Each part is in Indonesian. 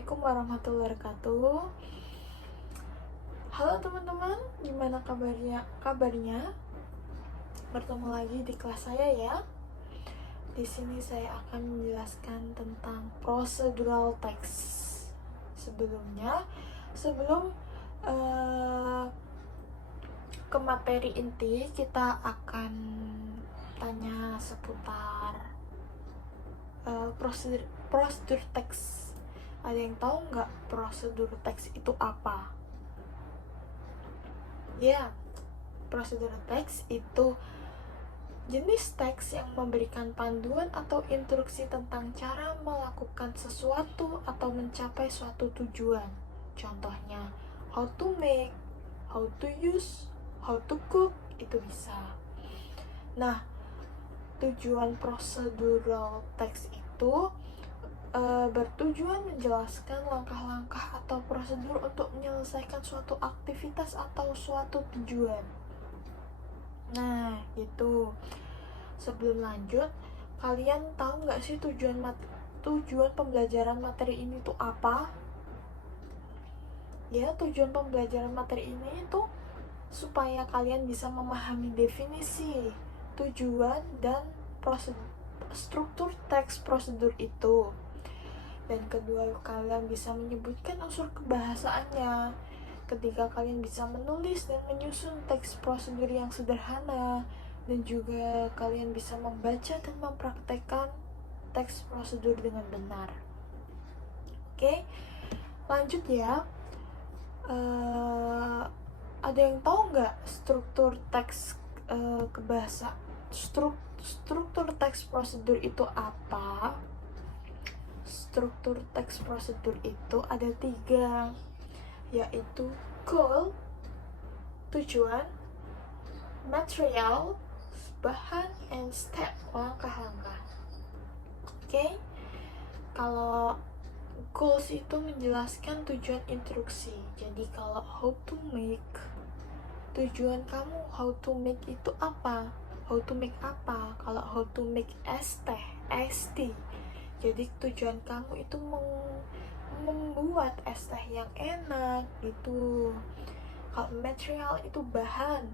Assalamualaikum warahmatullahi wabarakatuh. Halo teman-teman, gimana kabarnya? Bertemu lagi di kelas saya ya. Di sini saya akan menjelaskan tentang procedural text. Sebelum ke materi inti, kita akan tanya seputar prosedur teks. Ada yang tahu nggak prosedur teks itu apa? Ya, prosedur teks itu jenis teks yang memberikan panduan atau instruksi tentang cara melakukan sesuatu atau mencapai suatu tujuan. Contohnya, how to make, how to use, how to cook, itu bisa. Nah, tujuan procedural text itu bertujuan menjelaskan langkah-langkah atau prosedur untuk menyelesaikan suatu aktivitas atau suatu tujuan. Nah, gitu. Sebelum lanjut, kalian tahu nggak sih tujuan pembelajaran materi ini tuh apa? Ya, tujuan pembelajaran materi ini itu supaya kalian bisa memahami definisi, tujuan, dan struktur teks prosedur itu. Dan kedua, kalian bisa menyebutkan unsur kebahasaannya. Ketika kalian bisa menulis dan menyusun teks prosedur yang sederhana, dan juga kalian bisa membaca dan mempraktekkan teks prosedur dengan benar. Oke, lanjut ya. Ada yang tahu nggak struktur teks struktur teks prosedur itu apa? Struktur teks prosedur itu ada 3, yaitu goal, tujuan, material, bahan, and step, langkah-langkah. Oke, kalau goals itu menjelaskan tujuan instruksi. Jadi kalau how to make, tujuan kamu how to make itu apa? How to make apa? Kalau how to make es teh, jadi tujuan kamu itu membuat es teh yang enak gitu. Kalau material itu bahan,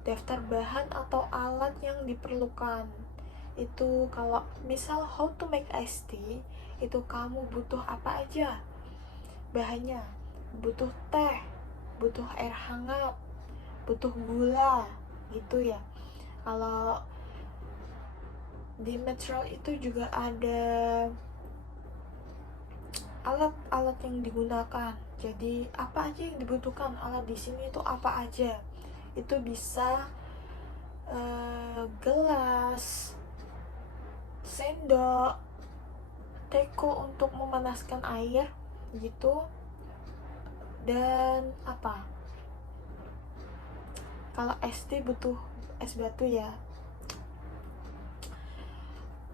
daftar bahan atau alat yang diperlukan. Itu kalau misal how to make iced tea, itu kamu butuh apa aja bahannya. Butuh teh, butuh air hangat, butuh gula gitu ya. Kalau di material itu juga ada alat-alat yang digunakan. Jadi apa aja yang dibutuhkan alat di sini itu apa aja? Itu bisa gelas, sendok, teko untuk memanaskan air gitu, dan apa? Kalau es teh butuh es batu ya.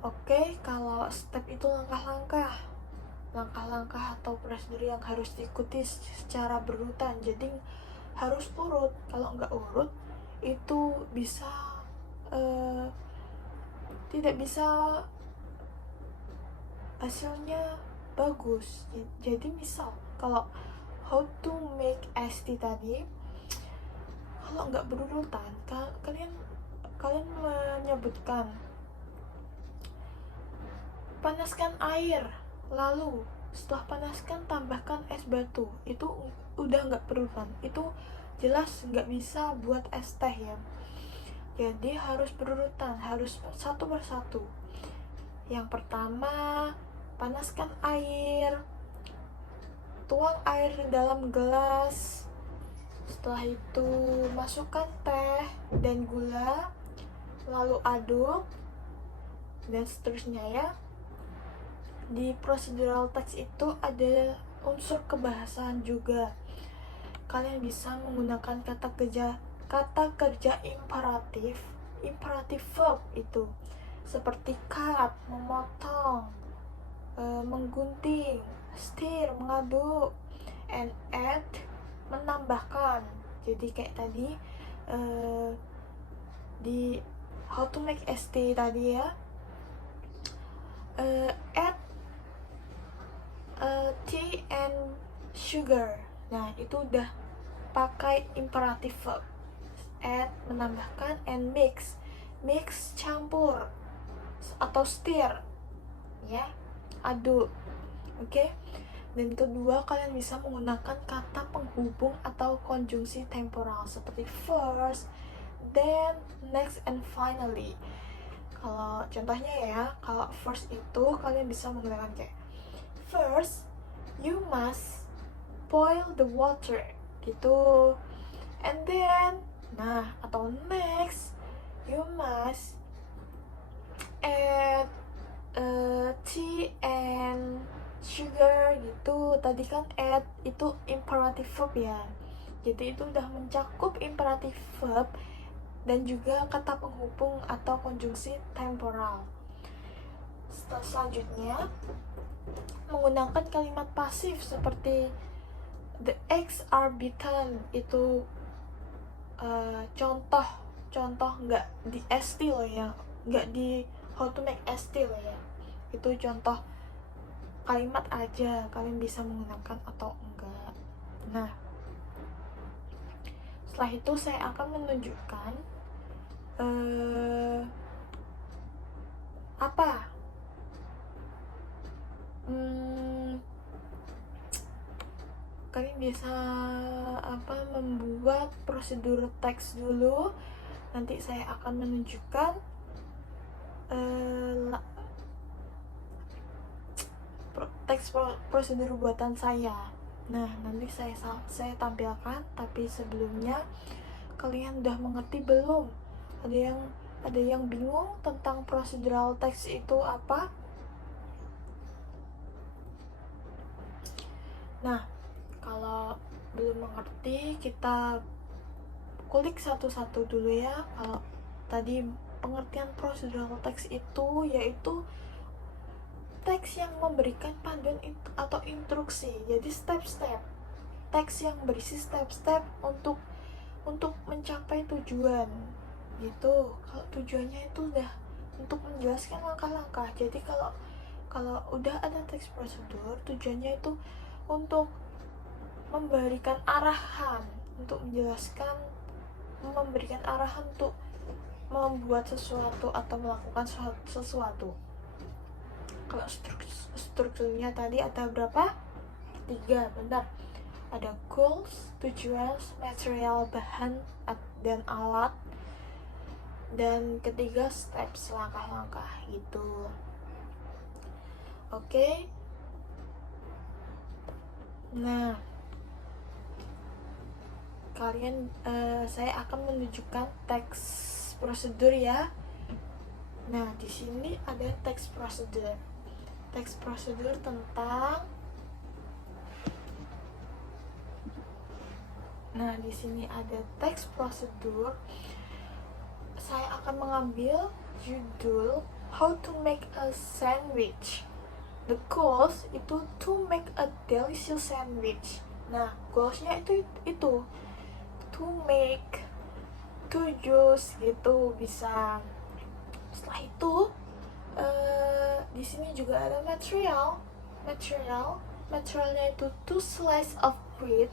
Oke, kalau step itu langkah-langkah atau prosedur yang harus diikuti secara berurutan. Jadi harus urut. Kalau nggak urut, itu bisa tidak bisa hasilnya bagus. Jadi misal kalau how to make iced tea tadi, kalau nggak berurutan, kalian menyebutkan panaskan air, lalu setelah panaskan tambahkan es batu, itu udah nggak berurutan, itu jelas nggak bisa buat es teh ya. Jadi harus berurutan, harus satu persatu. Yang pertama, panaskan air, tuang air dalam gelas, setelah itu masukkan teh dan gula, lalu aduk, dan seterusnya ya. Di procedural text itu ada unsur kebahasaan juga. Kalian bisa menggunakan kata kerja imperatif verb itu seperti cut, memotong, menggunting, stir, mengaduk, and add, menambahkan. Jadi kayak tadi di how to make st tadi ya, add tea and sugar. Nah, itu udah pakai imperative verb. Add, menambahkan, and mix. Mix, campur atau stir, ya, aduk. Oke. Dan kedua, kalian bisa menggunakan kata penghubung atau konjungsi temporal seperti first, then, next, and finally. Kalau contohnya ya, kalau first itu kalian bisa menggunakan kayak first, you must boil the water gitu. And then, nah, atau next, you must add tea and sugar gitu. Tadi kan add itu imperative verb ya, jadi itu udah mencakup imperative verb dan juga kata penghubung atau konjungsi temporal. Selanjutnya, menggunakan kalimat pasif seperti the eggs are beaten. Itu contoh nggak di ST loh ya, nggak di how to make ST loh ya, itu contoh kalimat aja, kalian bisa menggunakan atau enggak. Nah, setelah itu saya akan menunjukkan kalian bisa membuat prosedur teks dulu. Nanti saya akan menunjukkan teks prosedur buatan saya. Nah, nanti saya tampilkan, tapi sebelumnya kalian udah mengerti belum? Ada yang bingung tentang procedural text itu apa? Nah, kalau belum mengerti, kita kulik satu-satu dulu ya. Kalau tadi pengertian procedural text itu yaitu teks yang memberikan panduan atau instruksi, jadi step-step, teks yang berisi step-step untuk mencapai tujuan gitu. Kalau tujuannya itu udah untuk menjelaskan langkah-langkah, jadi kalau udah ada teks prosedur, tujuannya itu untuk memberikan arahan, untuk menjelaskan, memberikan arahan untuk membuat sesuatu atau melakukan sesuatu. Kalau strukturnya tadi ada berapa? 3, benar. Ada goals, tujuan, material, bahan, dan alat. Dan ketiga, steps, langkah-langkah gitu. Oke. Nah, saya akan menunjukkan teks prosedur ya. Nah, di sini ada teks prosedur. Teks prosedur tentang. Nah, di sini ada teks prosedur. Saya akan mengambil judul How to make a sandwich. The goals itu to make a delicious sandwich. Nah, goalsnya itu to make, to use gitu bisa. Setelah itu di sini juga ada materialnya itu 2 slice of bread,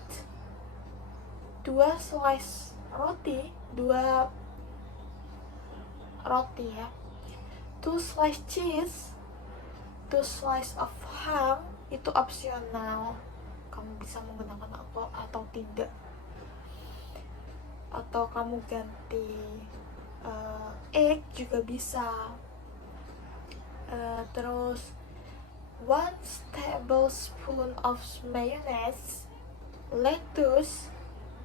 2 slice roti, 2 roti ya, 2 slice cheese, 2 slice of ham. Itu opsional, kamu bisa menggunakan atau tidak, atau kamu ganti egg juga bisa. Terus 1 tablespoon of mayonnaise, lettuce,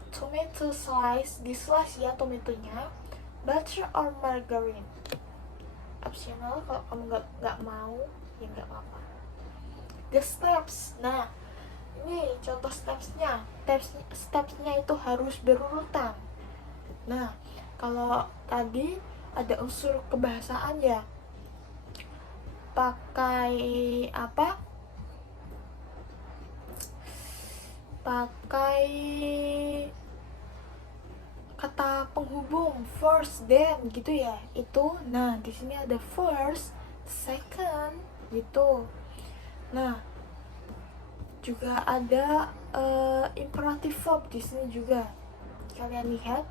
tomato slice, di slice ya tomatonya, butter or margarine. Optional, kalau kamu nggak mau ya nggak apa-apa. The steps. Nah, ini contoh stepsnya. Stepsnya itu harus berurutan. Nah, kalau tadi ada unsur kebahasaan ya, pakai apa? Pakai kata penghubung first, then gitu ya. Itu. Nah, di sini ada first, second gitu. Nah, juga ada imperative verb di sini juga. Kalian lihat,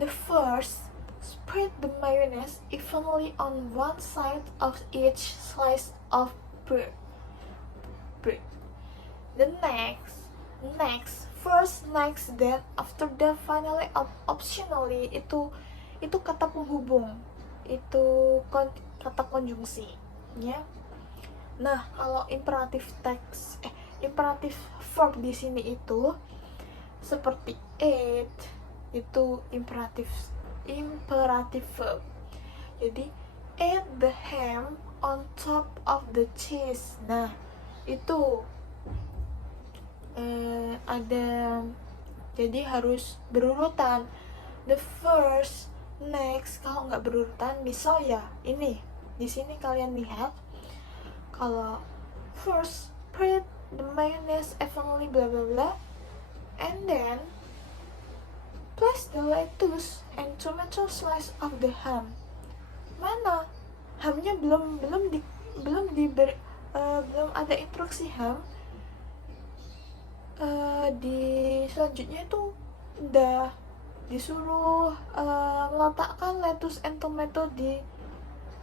the first, spread the mayonnaise evenly on one side of each slice of bread. The next, first, next, then, after, then, finally, optionally, itu kata penghubung, itu kata konjungsi, ya. Nah, kalau imperatif verb di sini itu seperti eat, itu imperatif verb. Jadi add the ham on top of the cheese. Nah, itu ada, jadi harus berurutan. The first, next, kalau nggak berurutan, misal ya ini di sini kalian lihat, kalau first spread the mayonnaise evenly bla bla bla, and then place the lettuce and tomato slice of the ham. Mana hamnya belum ada instruksi ham. Di selanjutnya itu udah disuruh meletakkan lettuce and tomato di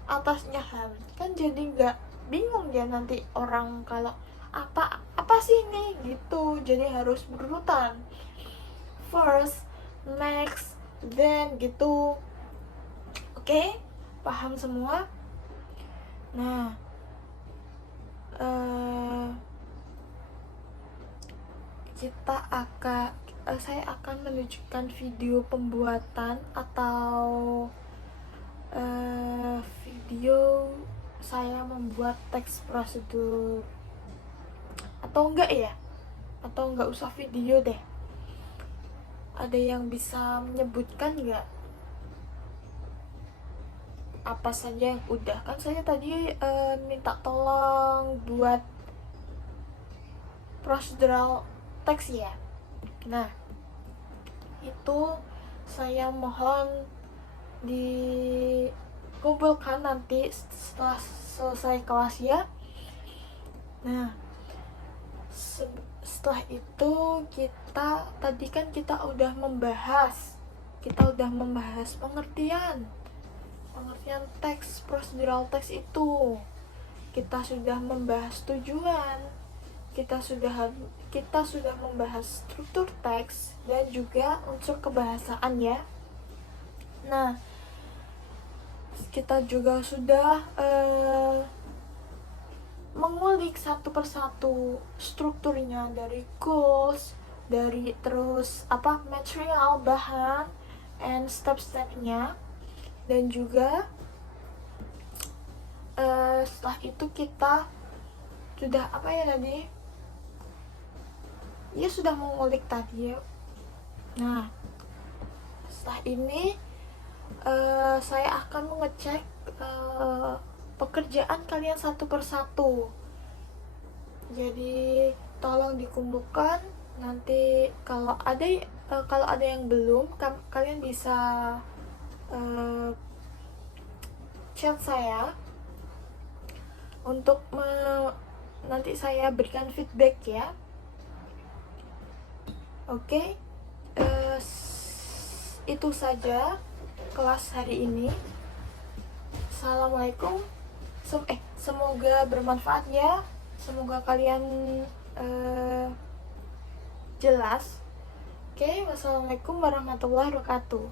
atasnya ham, kan jadi nggak bingung ya nanti orang kalau apa sih ini gitu. Jadi harus berurutan, first, next, then gitu. Oke, paham semua? Nah, saya akan menunjukkan video pembuatan atau video saya membuat teks prosedur, atau enggak ya, atau enggak usah video deh. Ada yang bisa menyebutkan enggak apa saja yang udah? Kan saya tadi minta tolong buat procedural teks ya. Nah, itu saya mohon dikumpulkan nanti setelah selesai kelas ya. Nah, setelah itu kita udah membahas pengertian teks, procedural teks itu. Kita sudah membahas tujuan, kita sudah membahas struktur teks dan juga unsur kebahasaan ya. Nah, kita juga sudah mengulik satu persatu strukturnya, dari goals, dari terus material, bahan, and step-stepnya. Dan juga setelah itu kita sudah sudah mengulik tadi ya. Nah, setelah ini saya akan mengecek pekerjaan kalian satu persatu. Jadi tolong dikumpulkan. Nanti kalau ada yang belum, kalian bisa chat saya untuk nanti saya berikan feedback ya. Oke, itu saja kelas hari ini. Assalamualaikum. Semoga bermanfaat ya. Semoga kalian jelas. Oke, wassalamualaikum warahmatullahi wabarakatuh.